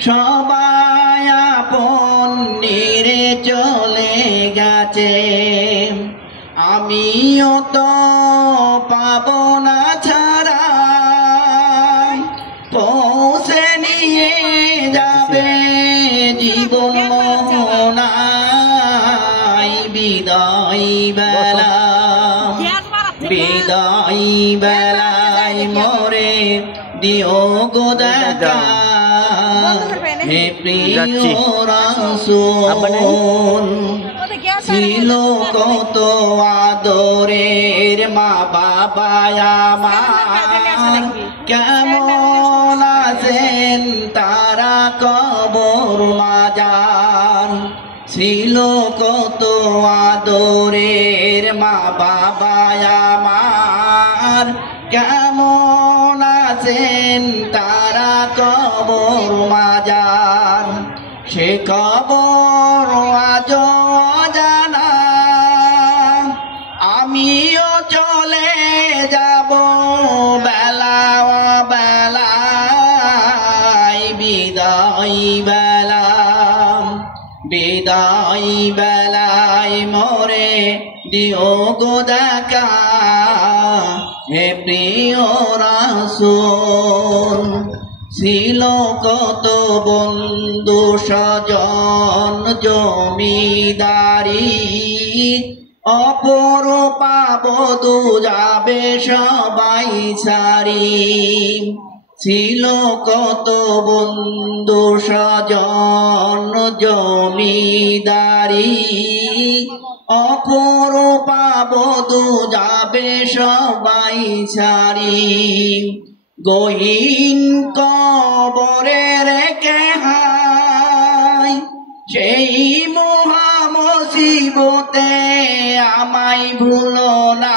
সবাই আপন নিরে চলে গেছে আমিও তো পাবো না ছাড়া পৌঁছে নিয়ে যাবে জীবন মোহনায় বিদায় বেলায় মোরে দিও গো দেখা হে প্রিয় রাসূল ছিল কত আদরের মা বাবা আমার কেমন আছেন তারা কবর মাজার ছিল কত আদরের মা বাবা আমার কেমন আছেন তারা কবর মাজার সে কবর আজ জানা আমিও চলে যাব বেলা বেলায় বিদায় বেলায় মোরে দিও গো দেখা হে প্রিয় রাসূল ছিল কত বন্ধু স্বজন জমিদারি অপরূপা বধূ যাবে সবাই ছাড়ি ছিল কত বন্ধু স্বজন জমিদারি অপরূপা বধূ যাবে সবাই ছাড়ি গহীন কবরে রেখে হায় সেই মহা মুসিবতে আমায় ভুলো না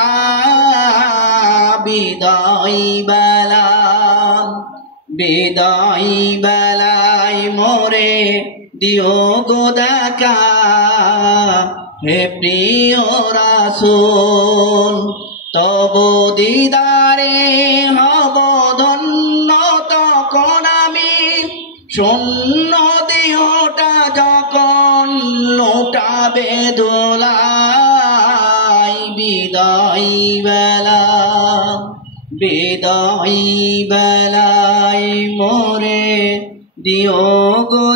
বিদায় বেলায় মোরে দিও গো দেখা হে প্রিয় রাসূল তব দিদারে হব ধন্য তখন আমি শূন্য দেহটা যখন লোটাবে দোলায় বিদায় বেলায় মোরে দিও গো